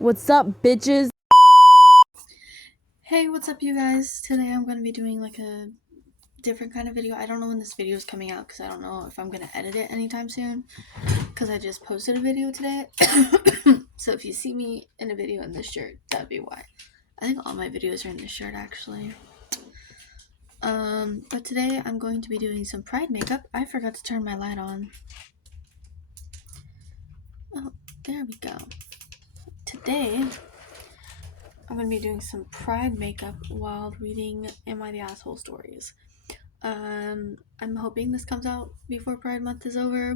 What's up, bitches? Hey, what's up, you guys? Today I'm going to be doing like a different kind of video. I don't know when this video is coming out because I don't know if I'm going to edit it anytime soon because I just posted a video today. So if you see me in a video in this shirt, that'd be why. I think all my videos are in this shirt actually. But today I'm going to be doing some pride makeup. I forgot to turn my light on. Oh, there we go. Today I'm going to be doing some pride makeup while reading Am I the Asshole stories. I'm hoping this comes out before Pride Month is over,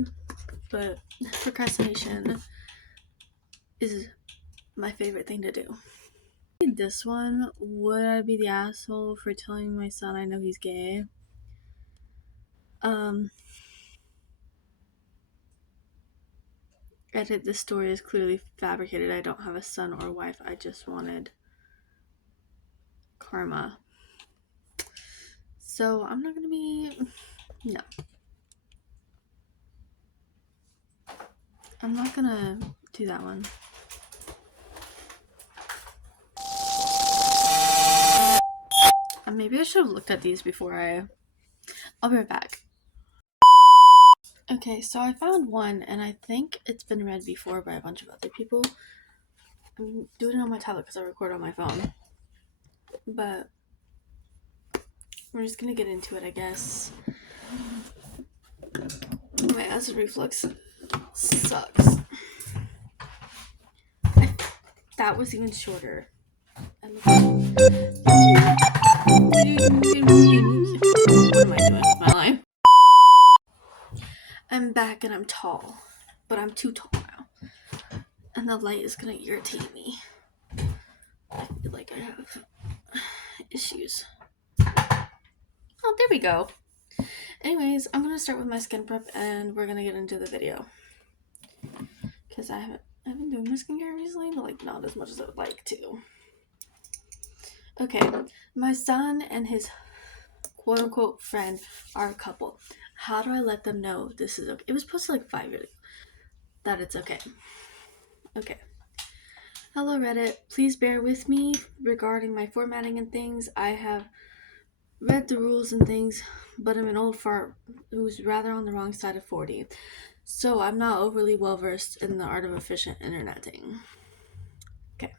but procrastination is my favorite thing to do. This one, would I be the asshole for telling my son I know he's gay? Edit, this story is clearly fabricated. I don't have a son or wife. I just wanted karma. So I'm not gonna be, no. I'm not gonna do that one. Maybe I should have looked at these before I'll be right back. Okay, so I found one, and I think it's been read before by a bunch of other people. I'm doing it on my tablet because I record on my phone. But we're just gonna get into it, I guess. My acid reflux sucks. That was even shorter. What am I doing with my life? I'm back and I'm tall, but I'm too tall now. And the light is gonna irritate me. I feel like I have issues. Oh, there we go. Anyways, I'm gonna start with my skin prep and we're gonna get into the video. Because I've been doing my skincare recently, but like not as much as I would like to. Okay, my son and his quote-unquote friend are a couple. How do I let them know this is okay? It was posted like 5 years ago. That it's okay. Okay. Hello Reddit, please bear with me regarding my formatting and things. I have read the rules and things, but I'm an old fart who's rather on the wrong side of 40. So I'm not overly well versed in the art of efficient interneting. Okay.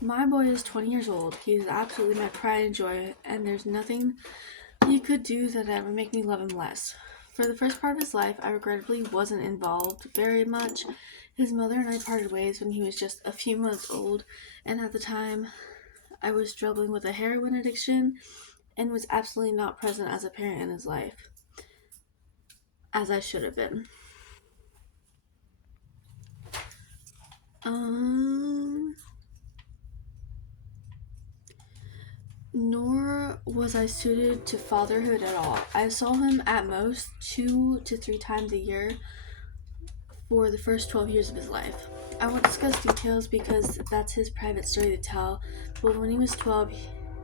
My boy is 20 years old. He is absolutely my pride and joy, and there's nothing he could do that ever make me love him less. For the first part of his life, I regrettably wasn't involved very much. His mother and I parted ways when he was just a few months old, and at the time, I was struggling with a heroin addiction and was absolutely not present as a parent in his life, as I should have been. Nor was I suited to fatherhood at all. I saw him at most 2 to 3 times a year for the first 12 years of his life. I won't discuss details because that's his private story to tell, but when he was 12,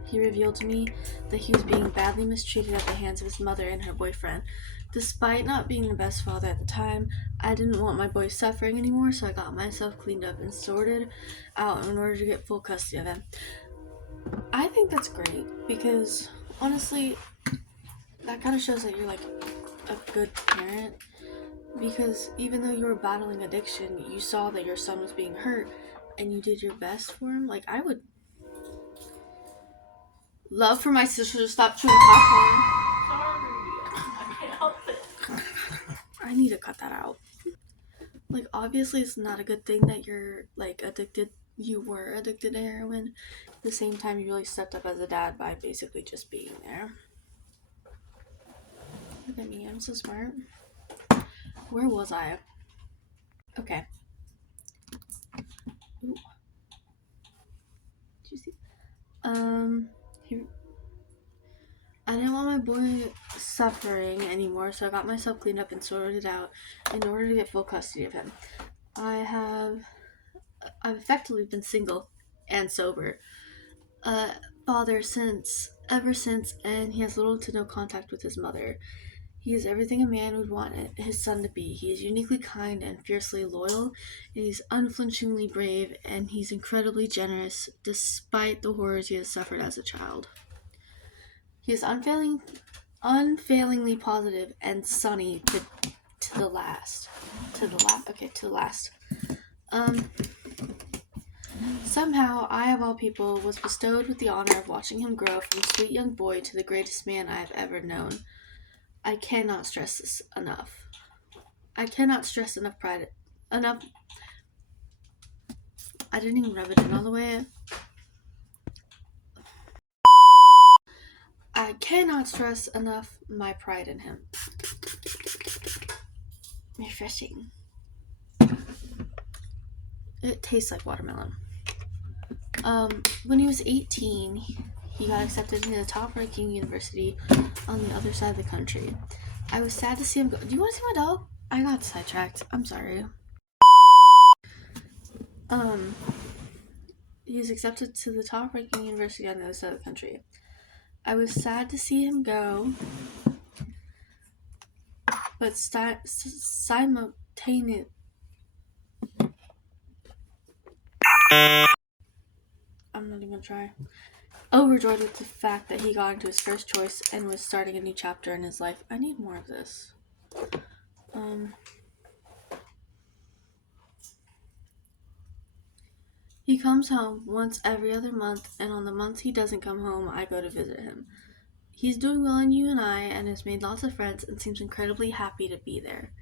he revealed to me that he was being badly mistreated at the hands of his mother and her boyfriend. Despite not being the best father at the time, I didn't want my boy suffering anymore, so I got myself cleaned up and sorted out in order to get full custody of him. I think that's great because, honestly, that kind of shows that you're like a good parent. Because even though you were battling addiction, you saw that your son was being hurt and you did your best for him. Like, I would love for my sister to stop chewing popcorn. I can't help it. I need to cut that out. Like, obviously it's not a good thing that you're like addicted. You were addicted to heroin. At the same time, you really stepped up as a dad by basically just being there. Look at me, I'm so smart. Where was I? Okay. Ooh. Did you see? I didn't want my boy suffering anymore, so I got myself cleaned up and sorted out in order to get full custody of him. I've effectively been single and sober, father ever since, and he has little to no contact with his mother. He is everything a man would want his son to be. He is uniquely kind and fiercely loyal, and he's unflinchingly brave, and he's incredibly generous despite the horrors he has suffered as a child. He is unfailingly positive and sunny to the last. Somehow, I of all people was bestowed with the honor of watching him grow from a sweet young boy to the greatest man I have ever known. I cannot stress this enough. I cannot stress enough pride. Enough. I didn't even rub it in all the way. I cannot stress enough my pride in him. Refreshing. It tastes like watermelon. When he was 18, he got accepted into the top-ranking university on the other side of the country. I was sad to see him go. Do you want to see my dog? I got sidetracked. I'm sorry. He was accepted to the top-ranking university on the other side of the country. I was sad to see him go, but simultaneously, I'm not even gonna try. Overjoyed with the fact that he got into his first choice and was starting a new chapter in his life. I need more of this. He comes home once every other month, and on the months he doesn't come home, I go to visit him. He's doing well in UNI and has made lots of friends and seems incredibly happy to be there.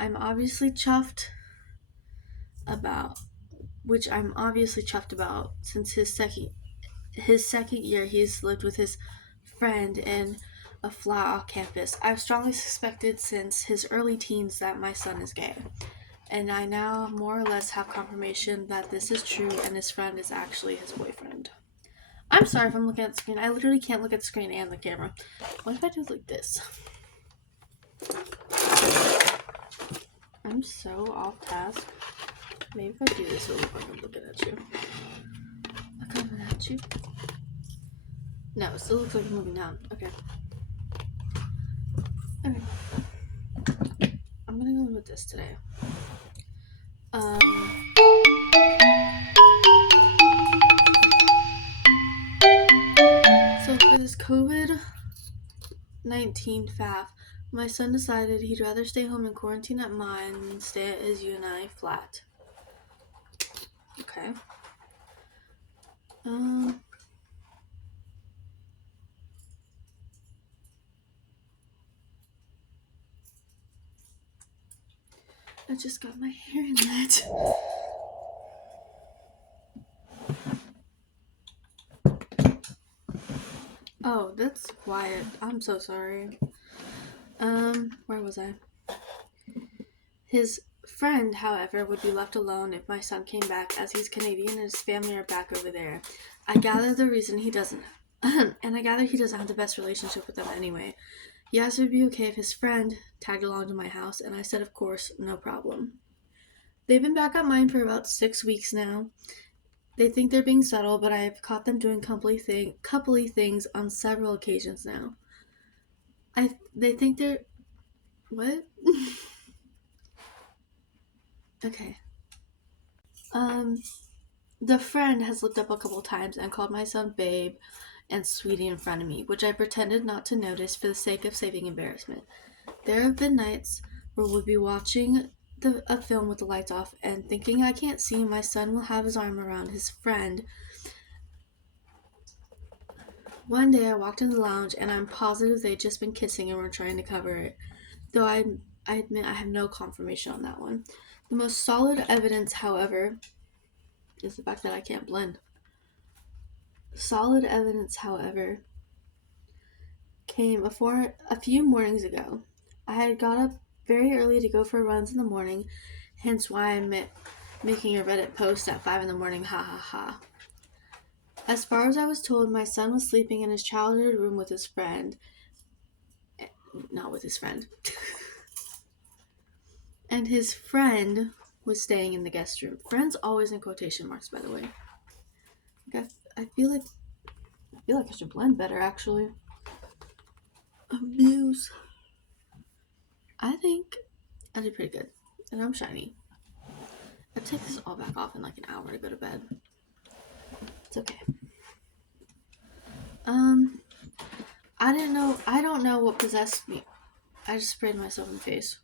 I'm obviously chuffed about, since his second year he's lived with his friend in a flat off campus. I've strongly suspected since his early teens that my son is gay, and I now more or less have confirmation that this is true and his friend is actually his boyfriend. I'm sorry if I'm looking at the screen. I literally can't look at the screen and the camera. What if I do it like this? I'm so off task. Maybe if I do this, it'll look like I'm looking at you. I'm coming at you. No, it still looks like I'm moving down. Okay. I'm gonna go with this today. So for this COVID-19 faff, my son decided he'd rather stay home and quarantine at mine than stay at his UNI flat. Okay. I just got my hair in that. Oh, that's quiet. I'm so sorry. Where was I? His friend, however, would be left alone if my son came back, as he's Canadian and his family are back over there. I gather the reason he doesn't, and I gather he doesn't have the best relationship with them anyway. He asked if it would be okay if his friend tagged along to my house, and I said, of course, no problem. They've been back at mine for about 6 weeks now. They think they're being subtle, but I've caught them doing coupley things on several occasions now. They think they're... What? Okay. The friend has looked up a couple times and called my son babe and sweetie in front of me, which I pretended not to notice for the sake of saving embarrassment. There have been nights where we'll be watching a film with the lights off and thinking I can't see, my son will have his arm around his friend. One day I walked in the lounge and I'm positive they'd just been kissing and were trying to cover it, though I admit I have no confirmation on that one. The most solid evidence, however, is the fact that I can't blend. Solid evidence, however, came a few mornings ago. I had got up very early to go for runs in the morning, hence why I'm making a Reddit post at 5 in the morning, ha ha ha. As far as I was told, my son was sleeping in his childhood room with his friend. Not with his friend. And his friend was staying in the guest room. Friends always in quotation marks, by the way. I feel like I should blend better, actually. Abuse. I think I did pretty good. And I'm shiny. I take this all back off in like an hour to go to bed. It's okay. I don't know what possessed me. I just sprayed myself in the face.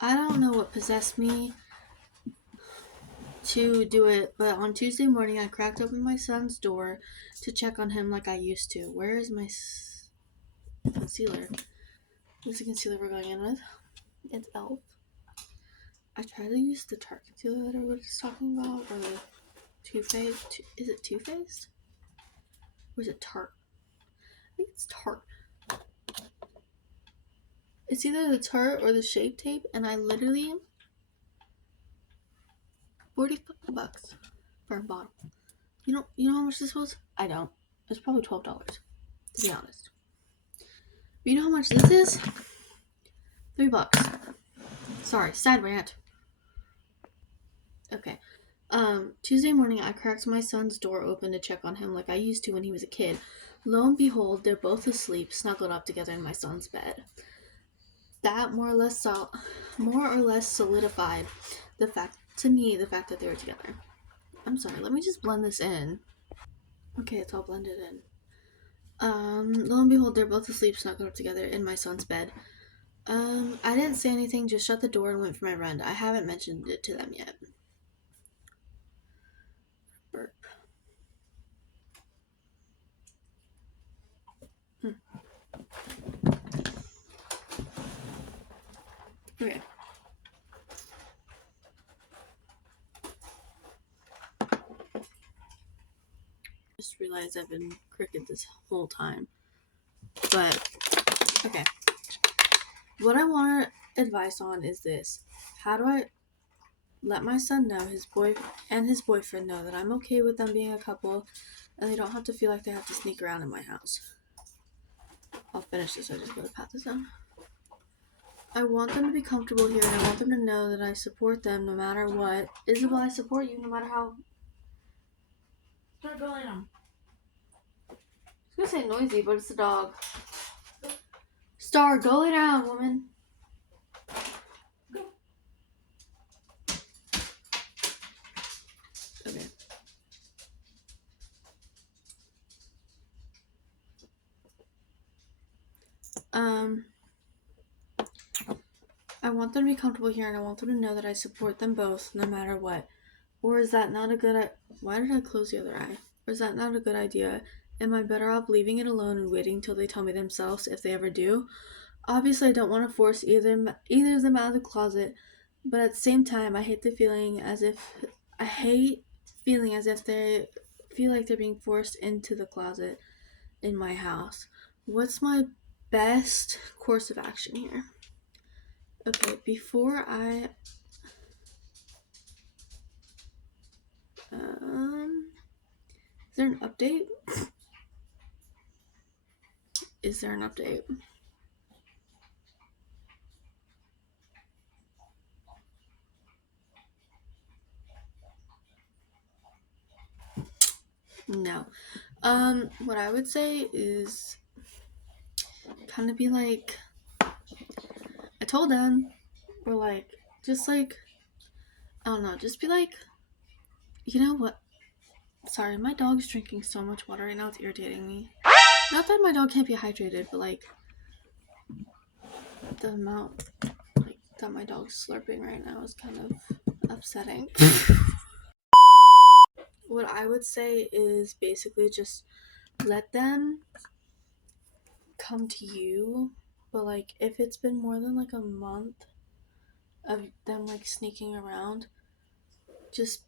I don't know what possessed me to do it, but on Tuesday morning I cracked open my son's door to check on him like I used to. Where is my concealer? What's the concealer we're going in with? It's e.l.f. I tried to use the Tarte concealer that I was talking about, or the Too Faced. Is it Too Faced? Or is it Tarte? I think it's Tarte. It's either the Tarte or the Shape Tape, and I literally $40 for a bottle. You know how much this was? I don't. It's probably $12, to be honest. But you know how much this is? $3. Sorry, side rant. Okay. Tuesday morning, I cracked my son's door open to check on him like I used to when he was a kid. Lo and behold, they're both asleep, snuggled up together in my son's bed. That more or less solidified the fact that they were together. I'm sorry, let me just blend this in. Okay, it's all blended in. Lo and behold, they're both asleep, snuggled up together in my son's bed. I didn't say anything, just shut the door and went for my run. I haven't mentioned it to them yet. Burp. Okay. Just realized I've been crooked this whole time. But, okay. What I want advice on is this. How do I let my son know, his boyfriend know, that I'm okay with them being a couple and they don't have to feel like they have to sneak around in my house? I'll finish this. I just gotta pat this down. I want them to be comfortable here, and I want them to know that I support them no matter what. Isabel, I support you no matter how. Start going on. I was gonna say noisy, but it's a dog. Star, go lay down, woman. Go. Okay. I want them to be comfortable here, and I want them to know that I support them both no matter what. Or is that not a good Why did I close the other eye? Or is that not a good idea? Am I better off leaving it alone and waiting till they tell me themselves if they ever do? Obviously, I don't want to force either of them out of the closet, but at the same time, I hate feeling as if they feel like they're being forced into the closet in my house. What's my best course of action here? Okay, before I is there an update? Is there an update? No. What I would say is kind of be like, I told them, or like, just like, I don't know, just be like, you know what? Sorry, my dog's drinking so much water right now, it's irritating me. Not that my dog can't be hydrated, but like, the amount like that my dog's slurping right now is kind of upsetting. What I would say is basically just let them come to you, but like if it's been more than like a month of them like sneaking around, just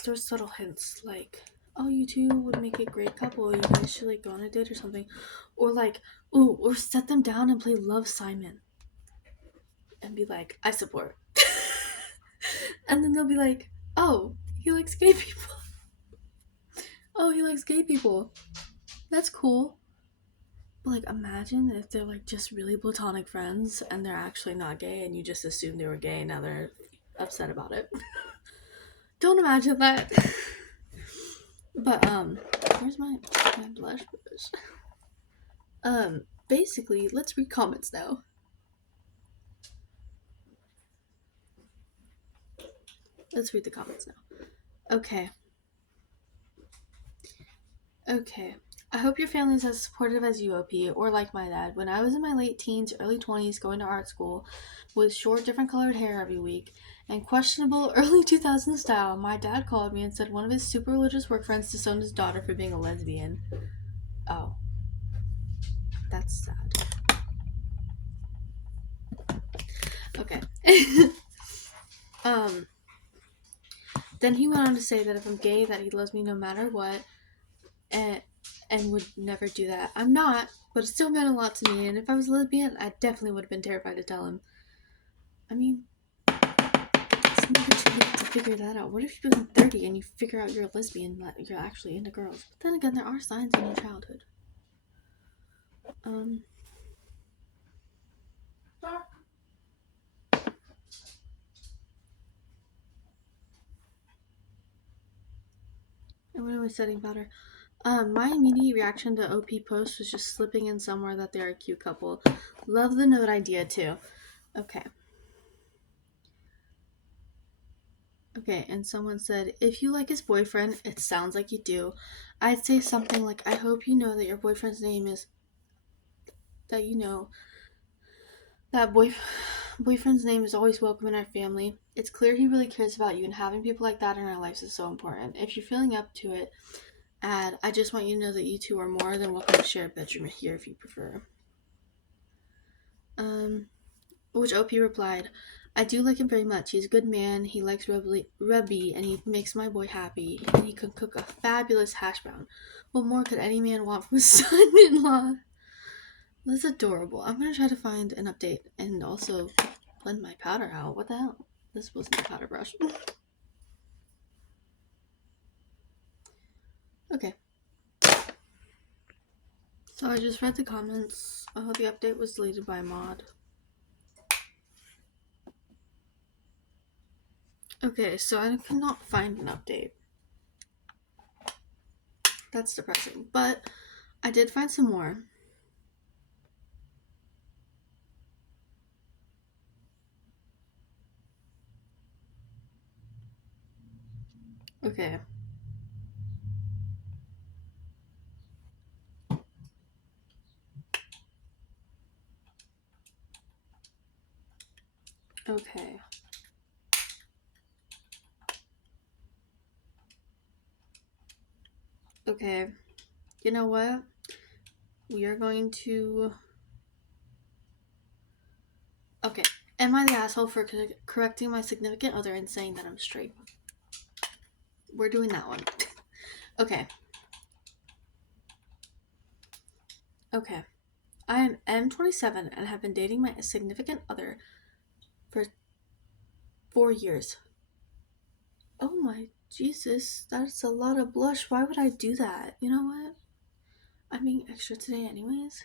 throw subtle hints like, oh, you two would make a great couple, you guys should like go on a date or something, or like, ooh, or set them down and play Love Simon and be like, I support. And then they'll be like, oh, he likes gay people. Oh, he likes gay people. That's cool. But like, imagine if they're like just really platonic friends and they're actually not gay and you just assumed they were gay. Now they're upset about it. Don't imagine that. But where's my blush brush? basically, let's read comments now. Let's read the comments now. Okay. I hope your family is as supportive as you, OP, or like my dad. When I was in my late teens, early 20s, going to art school with short, different colored hair every week and questionable early 2000s style, my dad called me and said one of his super religious work friends disowned his daughter for being a lesbian. Oh. That's sad. Okay. Then he went on to say that if I'm gay, that he loves me no matter what, and would never do that. I'm not, but it still meant a lot to me, and if I was a lesbian, I definitely would have been terrified to tell him. I mean, it's never too late to figure that out. What if you become 30 and you figure out you're a lesbian, that you're actually into girls? But then again, there are signs in your childhood. And what am I studying about her? My immediate reaction to OP post was just slipping in somewhere that they're a cute couple. Love the note idea too. Okay, and someone said, if you like his boyfriend, it sounds like you do. I'd say something like, I hope you know that your boyfriend's name is, that you know, that boyfriend's name is always welcome in our family. It's clear he really cares about you, and having people like that in our lives is so important. If you're feeling up to it, add, I just want you to know that you two are more than welcome to share a bedroom here if you prefer. Which OP replied, I do like him very much. He's a good man, he likes rugby, and he makes my boy happy, and he could cook a fabulous hash brown. What more could any man want from his son-in-law? That's adorable. I'm gonna try to find an update and also blend my powder out. What the hell? This wasn't a powder brush. Okay. So I just read the comments. The update was deleted by a mod. Okay, so I could not find an update. That's depressing. But I did find some more. Okay. Okay. Okay. You know what? We are going to... Okay. Am I the asshole for correcting my significant other and saying that I'm straight? We're doing that one. Okay. Okay. I am M27 and have been dating my significant other for 4 years. Oh my Jesus, that's a lot of blush. Why would I do that? You know what? I'm being extra today anyways.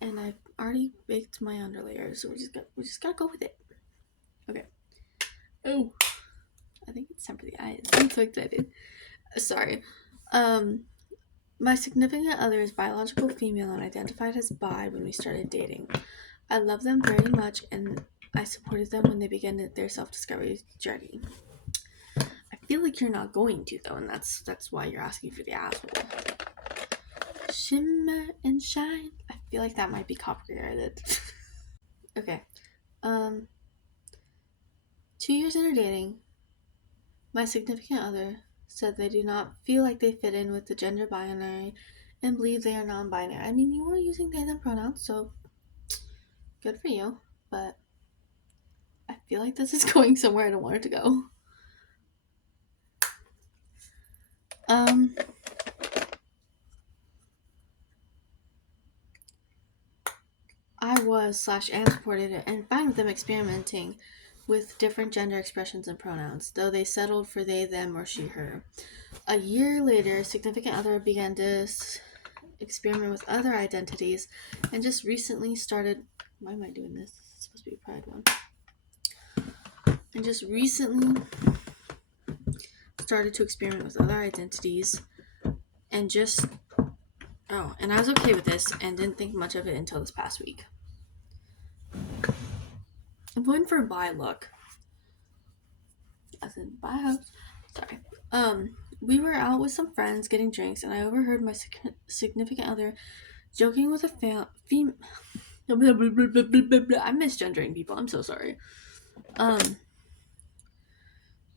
And I've already baked my underlayers, so we just gotta go with it. Okay. Oh. I think it's time for the eyes. I'm so excited. Sorry. My significant other is biological female and identified as bi when we started dating. I love them very much and I supported them when they began their self-discovery journey. I feel like you're not going to though, and that's why you're asking for the asshole. Shimmer and shine. I feel like that might be copyrighted. Okay. 2 years into dating, my significant other said they do not feel like they fit in with the gender binary and believe they are non-binary. I mean, you were using they them pronouns, so good for you, but I feel like this is going somewhere I don't want it to go. I was / am supported it and fine with them experimenting with different gender expressions and pronouns, though they settled for they, them, or she, her. A year later, significant other began to experiment with other identities and just recently started... Why am I doing this? It's supposed to be a pride one. And just recently started to experiment with other identities and just Oh, and I was okay with this and didn't think much of it until this past week. I'm going for a bi look. As in bi house. Sorry. We were out with some friends getting drinks, and I overheard my significant other joking with a female. I'm misgendering people. I'm so sorry.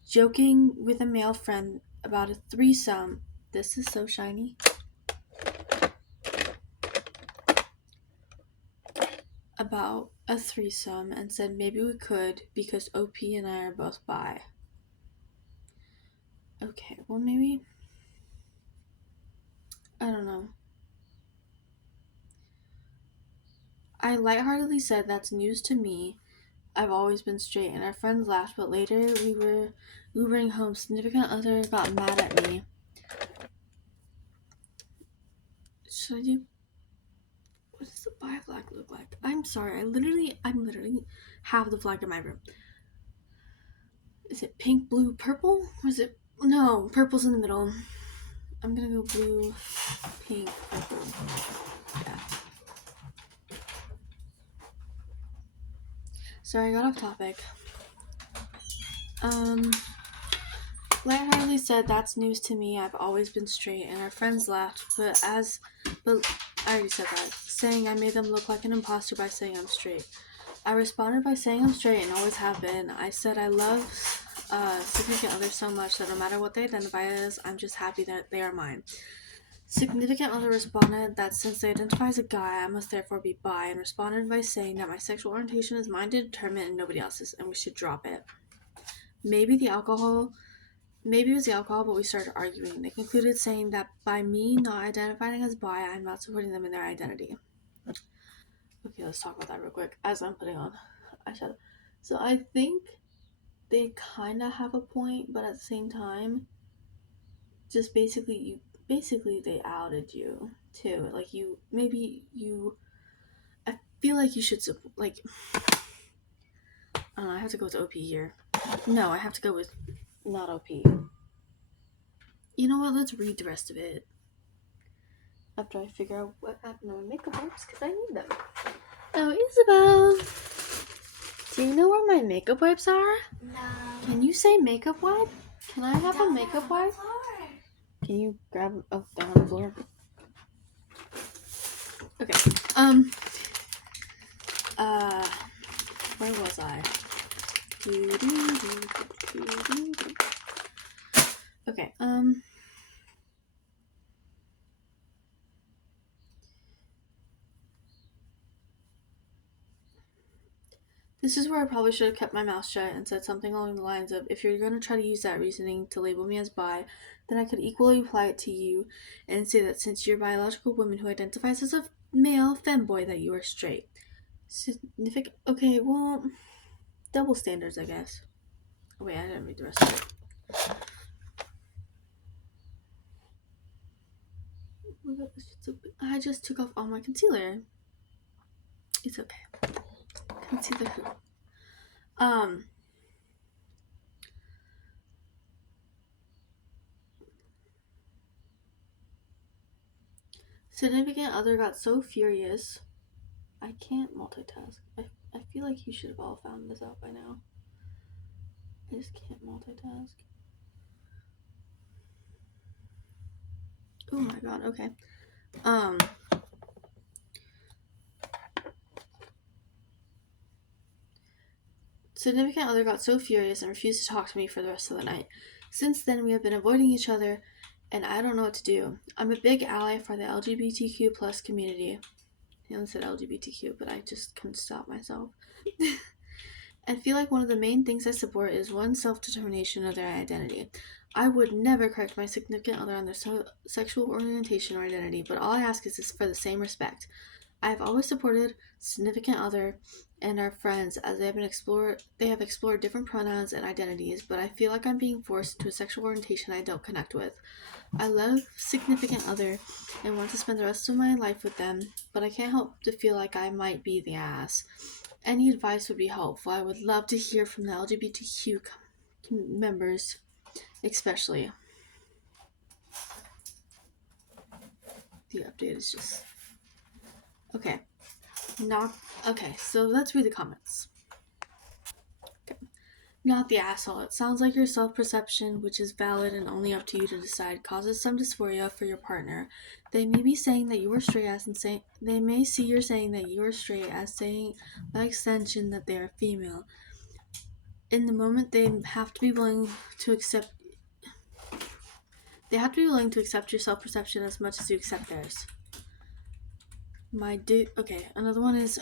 Joking with a male friend about a threesome. This is so shiny. About a threesome, and said maybe we could because OP and I are both bi. Okay, well maybe. I don't know. I lightheartedly said that's news to me. I've always been straight, and our friends laughed, but later we were Ubering home. Significant other got mad at me. Should I do? What does the bi flag look like? I'm sorry, I'm literally have the flag in my room. Is it pink, blue, purple? Or is it? No, purple's in the middle. I'm gonna go blue, pink, purple. Yeah. Sorry, I got off topic. Lightheartedly said that's news to me. I've always been straight, and our friends laughed. But I already said that, saying I made them look like an imposter by saying I'm straight. I responded by saying I'm straight and always have been. I said I love significant others so much that no matter what they identify as, I'm just happy that they are mine. Significant other responded that since they identify as a guy, I must therefore be bi, and responded by saying that my sexual orientation is mine to determine and nobody else's, and we should drop it. Maybe it was the alcohol, but we started arguing. They concluded saying that by me not identifying as bi, I'm not supporting them in their identity. Okay, let's talk about that real quick as I'm putting on eyeshadow. So I think they kind of have a point, but at the same time, just basically they outed you too. Like I feel like you should like. I don't know. I have to go with OP here. No, I have to go with not OP. You know what? Let's read the rest of it after I figure out what happened to my makeup wipes because I need them. Oh, Isabel, do you know where my makeup wipes are? No. Can you say makeup wipe? Can I have a makeup wipe? Can you grab them? Oh, they're on the floor. Okay. Where was I? Okay. This is where I probably should have kept my mouth shut and said something along the lines of, if you're going to try to use that reasoning to label me as bi, then I could equally apply it to you and say that since you're a biological woman who identifies as a male femboy, that you are straight. Significant. Okay, well, double standards, I guess. Oh, wait, I didn't read the rest of it. I just took off all my concealer. It's okay. Concealer who? Significant other got so furious. I can't multitask. I feel like you should have all found this out by now. I just can't multitask. Oh my god, okay. Significant other got so furious and refused to talk to me for the rest of the night. Since then, we have been avoiding each other, and I don't know what to do. I'm a big ally for the LGBTQ plus community. I only said LGBTQ, but I just couldn't stop myself. I feel like one of the main things I support is one's self-determination of their identity. I would never correct my significant other on their sexual orientation or identity, but all I ask is for the same respect. I have always supported significant other and our friends as they have explored different pronouns and identities, but I feel like I'm being forced into a sexual orientation I don't connect with. I love significant other and want to spend the rest of my life with them, but I can't help to feel like I might be the ass. Any advice would be helpful. I would love to hear from the LGBTQ members, especially. The update is just... Okay. Okay, so let's read the comments. Okay. Not the asshole. It sounds like your self-perception, which is valid and only up to you to decide, causes some dysphoria for your partner. They may be saying that you are straight as they may see you're saying that you are straight as saying by extension that they are female. In the moment, they have to be willing to accept your self-perception as much as you accept theirs. Okay, another one is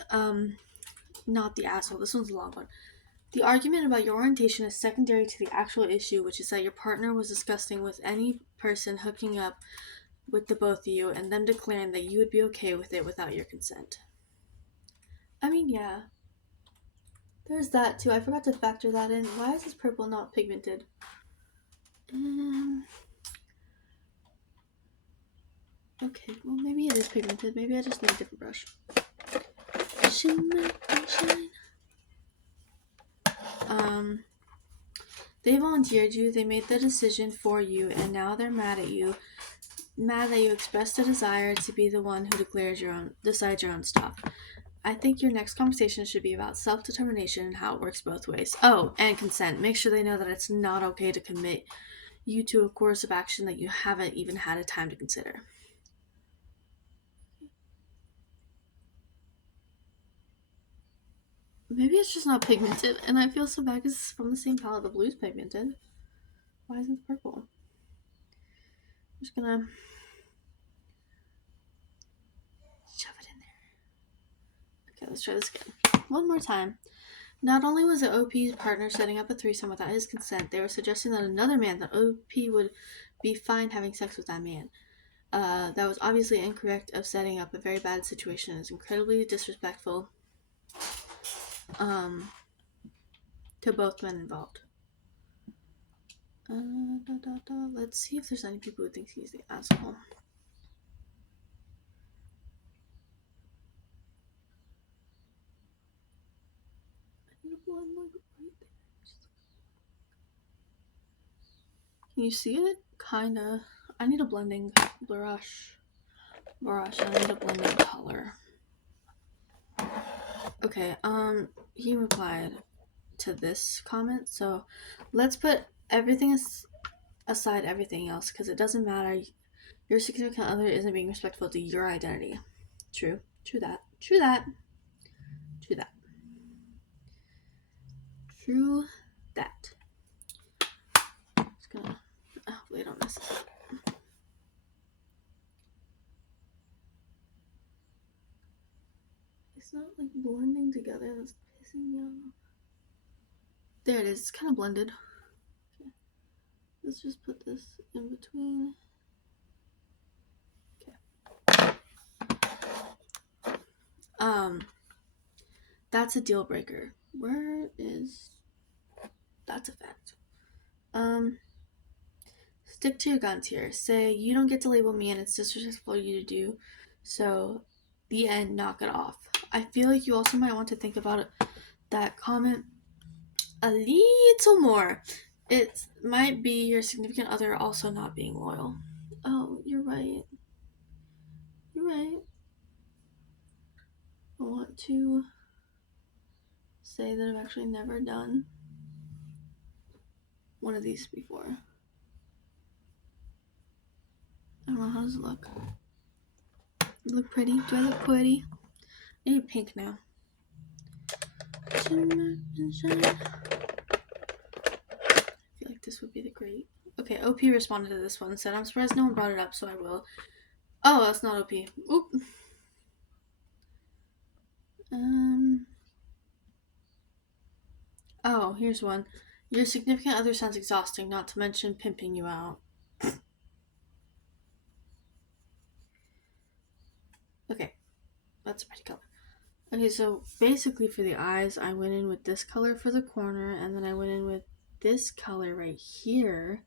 not the asshole. This one's a long one. The argument about your orientation is secondary to the actual issue, which is that your partner was disgusting with any person hooking up with the both of you and them declaring that you would be okay with it without your consent. I mean, yeah. There's that too. I forgot to factor that in. Why is this purple not pigmented? Okay, well maybe it is pigmented. Maybe I just need a different brush. Shimmer and shine. They volunteered you, they made the decision for you, and now they're mad at you. Mad that you expressed a desire to be the one who decides your own stuff. I think your next conversation should be about self-determination and how it works both ways. Oh, and consent. Make sure they know that it's not okay to commit you to a course of action that you haven't even had a time to consider. Maybe it's just not pigmented, and I feel so bad because it's from the same palette. The blue's pigmented. Why isn't it purple? I'm just gonna shove it in there. Okay, let's try this again. One more time. Not only was the OP's partner setting up a threesome without his consent, they were suggesting that another man, the OP, would be fine having sex with that man. That was obviously incorrect of setting up a very bad situation and is incredibly disrespectful to both men involved. Let's see if there's any people who think he's the asshole. Can you see it? Kinda. I need a blending brush. I need a blending color. Okay, he replied to this comment, so let's put everything aside everything else, because it doesn't matter. Your significant other isn't being respectful to your identity. True that. Just gonna wait on this. It's not like blending together. That's pissing me off. There it is. It's kind of blended. Okay. Let's just put this in between. Okay. That's a deal breaker. That's a fact. Stick to your guns here. Say, you don't get to label me and it's disrespectful for you to do. So, the end, knock it off. I feel like you also might want to think about that comment a little more. It might be your significant other also not being loyal. Oh, you're right. I want to say that I've actually never done one of these before. I don't know, how does it look? Look pretty? Do I look pretty? I need pink now. Shimmer and shine. I feel like this would be the great. Okay, OP responded to this one and said, I'm surprised no one brought it up, so I will. Oh, that's not OP. Oop. Oh, here's one. Your significant other sounds exhausting, not to mention pimping you out. Okay, that's a pretty color. Okay, so basically for the eyes, I went in with this color for the corner, and then I went in with this color right here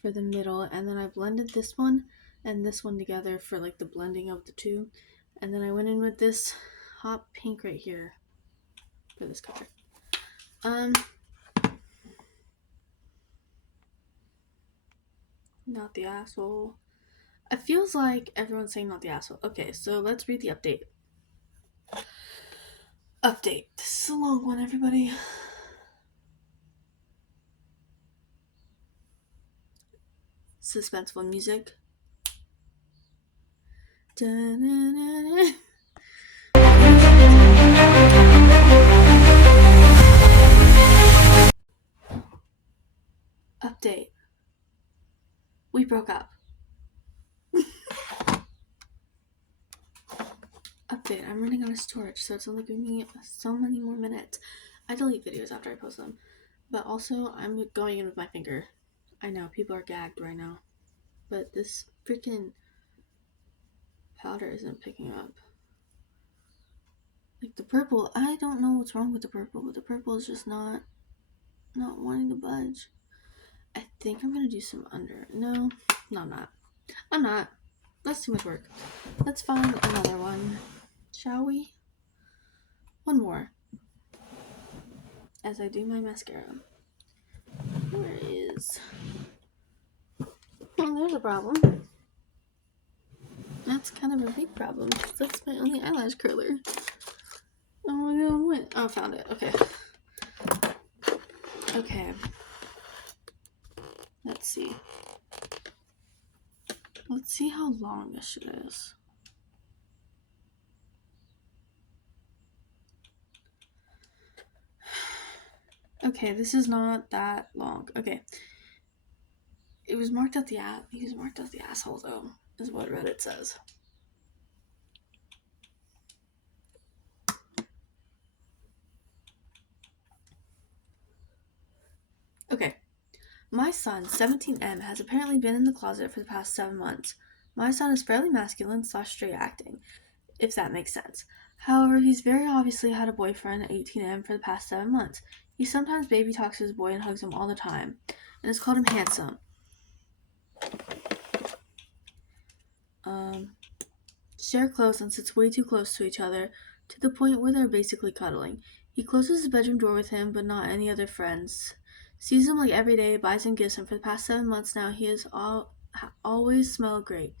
for the middle, and then I blended this one and this one together for like the blending of the two, and then I went in with this hot pink right here for this color. Not the asshole. It feels like everyone's saying not the asshole. Okay, so let's read the update. Update. This is a long one, everybody. Suspenseful music. Da-na-na-na. Update. We broke up. Update. I'm running out of storage, so it's only giving me so many more minutes. I delete videos after I post them. But also, I'm going in with my finger. I know, people are gagged right now. But this freaking powder isn't picking up. Like the purple, I don't know what's wrong with the purple, but the purple is just not wanting to budge. I think I'm gonna do some under. No, I'm not. I'm not. That's too much work. Let's find another one, shall we? One more. As I do my mascara. Where is... Oh, there's a problem. That's kind of a big problem, because that's my only eyelash curler. Oh my god, what? Oh, found it. Okay. Okay. Let's see. Let's see how long this shit is. Okay, this is not that long. Okay. It was marked out the he was marked out the asshole though, is what Reddit says. Okay. My son, 17M, has apparently been in the closet for the past 7 months. My son is fairly masculine / straight acting, if that makes sense. However, he's very obviously had a boyfriend, 18M, for the past 7 months. He sometimes baby talks to his boy and hugs him all the time, and has called him handsome. Share clothes and sits way too close to each other, to the point where they're basically cuddling. He closes his bedroom door with him, but not any other friends. Sees him like every day, buys him gifts, and for the past 7 months now, he has always smelled great.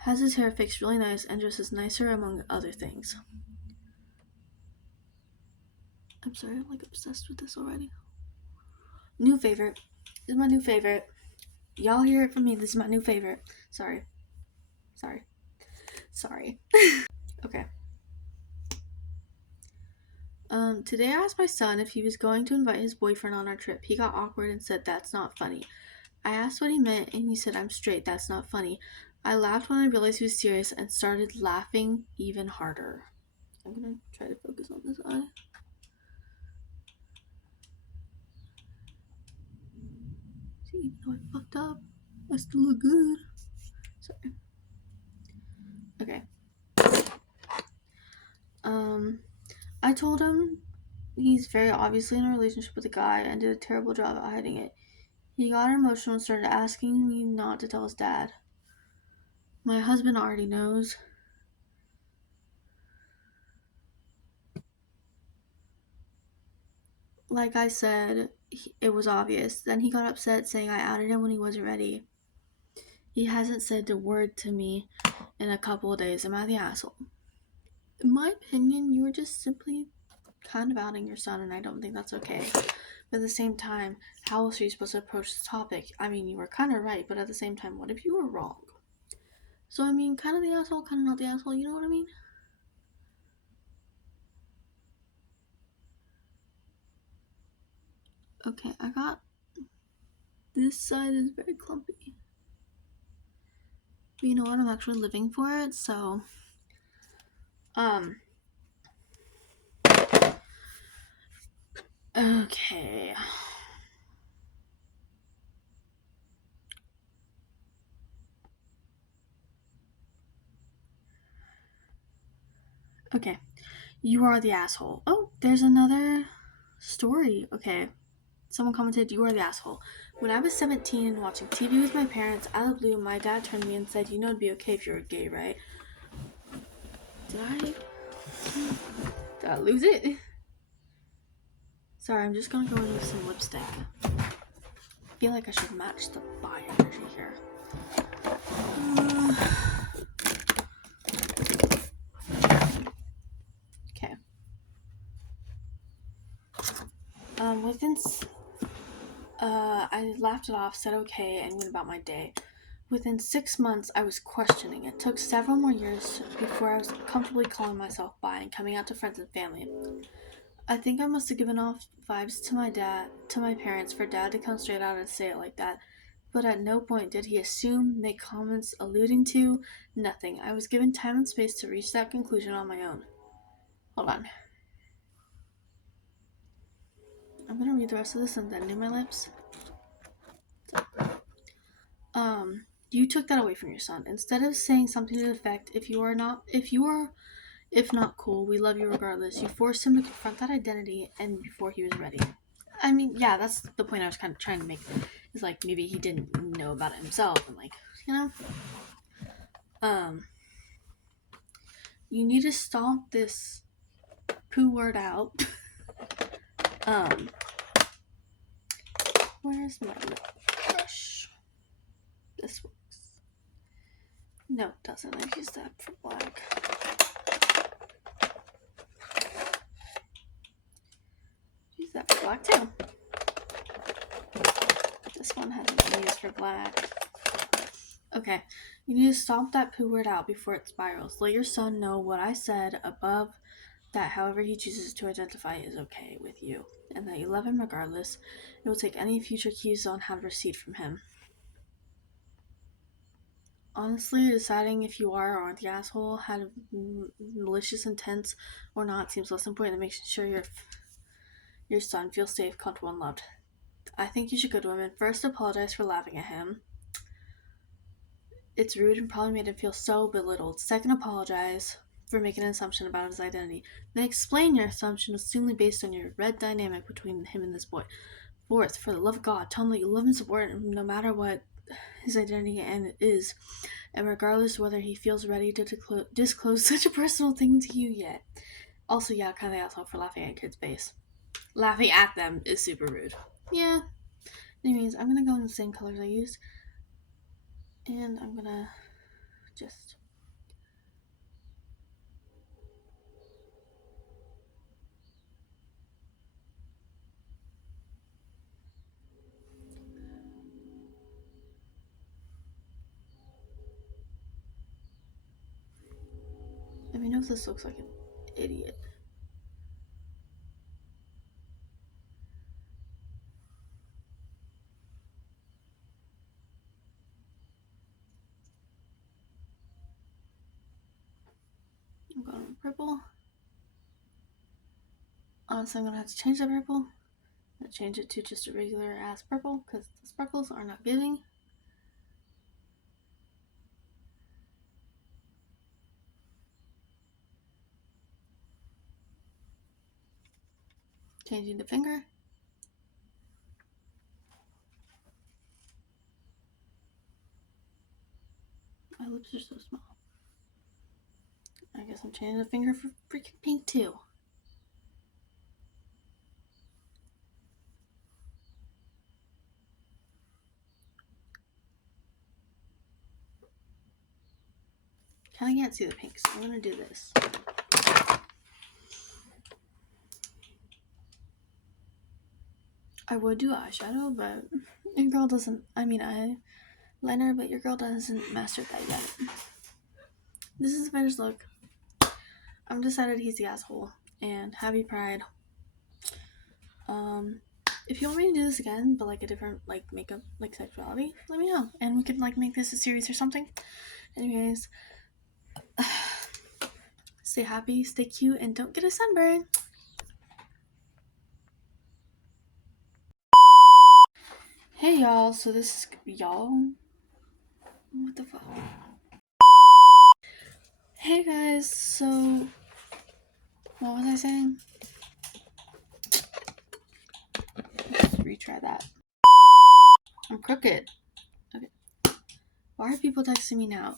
Has his hair fixed really nice and dresses nicer, among other things. I'm sorry, I'm like obsessed with this already. New favorite. This is my new favorite. Y'all hear it from me. This is my new favorite. Sorry. Okay. Today I asked my son if he was going to invite his boyfriend on our trip. He got awkward and said, "That's not funny." I asked what he meant, and he said, "I'm straight, that's not funny." I laughed when I realized he was serious and started laughing even harder. I'm gonna try to focus on this eye. See, even though I fucked up, I still look good. Sorry. Okay. I told him he's very obviously in a relationship with a guy and did a terrible job at hiding it. He got emotional and started asking me not to tell his dad. My husband already knows. Like I said, it was obvious. Then he got upset, saying I outed him when he wasn't ready. He hasn't said a word to me in a couple of days. Am I the asshole? In my opinion, you were just simply kind of outing your son, and I don't think that's okay. But at the same time, how else are you supposed to approach the topic? I mean, you were kind of right, but at the same time, what if you were wrong? So, I mean, kind of the asshole, kind of not the asshole, you know what I mean? Okay, I got... This side is very clumpy. But you know what? I'm actually living for it, so... Okay. Okay. You are the asshole. Oh, there's another story. Okay. Someone commented, "You are the asshole. When I was 17 and watching TV with my parents, out of the blue, my dad turned to me and said, 'You know it'd be okay if you were gay, right?'" Did I lose it? Sorry, I'm just gonna go in with some lipstick. I feel like I should match the bi energy here. Okay. I laughed it off, said okay, and went about my day. Within 6 months, I was questioning. It took several more years before I was comfortably calling myself bi and coming out to friends and family. I think I must have given off vibes to my parents, for dad to come straight out and say it like that. But at no point did he assume, make comments alluding to, nothing. I was given time and space to reach that conclusion on my own. Hold on. I'm gonna read the rest of this and then do my lips. You took that away from your son. Instead of saying something to the effect, if not cool, we love you regardless, you forced him to confront that identity and before he was ready. I mean, yeah, that's the point I was kind of trying to make. Is like maybe he didn't know about it himself and like, you know? You need to stomp this poo word out. Where's my lip brush? This works. No, it doesn't. I use that for black. Use that for black too. This one hasn't been used for black. Okay, you need to stomp that poo word out before it spirals. Let your son know what I said above, that however he chooses to identify is okay with you, and that you love him regardless. It will take any future cues on how to proceed from him. Honestly, deciding if you are or aren't the asshole, had malicious intent or not, seems less important than making sure your son feels safe, comfortable, and loved. I think you should go to him and first apologize for laughing at him. It's rude and probably made him feel so belittled. Second, apologize for making an assumption about his identity. Then explain your assumption, assuming based on your red dynamic between him and this boy. Fourth, for the love of God, tell him that you love and support him no matter what his identity is, and regardless whether he feels ready to disclose such a personal thing to you yet. Also, yeah, kind of asshole for laughing at kids' face. Laughing at them is super rude. Yeah. Anyways, I'm gonna go in the same colors I used, and I'm gonna just... Let me know if this looks like an idiot. I'm going with purple. Honestly, I'm gonna have to change that purple. I'm gonna change it to just a regular ass purple because the sparkles are not giving. Changing the finger. My lips are so small. I guess I'm changing the finger for freaking pink too. Kinda can't see the pink, so I'm gonna do this. I would do eyeshadow, but your girl doesn't, eyeliner, but your girl doesn't master that yet. This is the finished look. I'm decided he's the asshole, and happy Pride. If you want me to do this again, but like a different like makeup, like sexuality, let me know, and we could like make this a series or something. Anyways, stay happy, stay cute, and don't get a sunburn. Hey y'all, so this is y'all. What the fuck? Hey guys, so what was I saying? Let's retry that. I'm crooked. Okay. Why are people texting me now?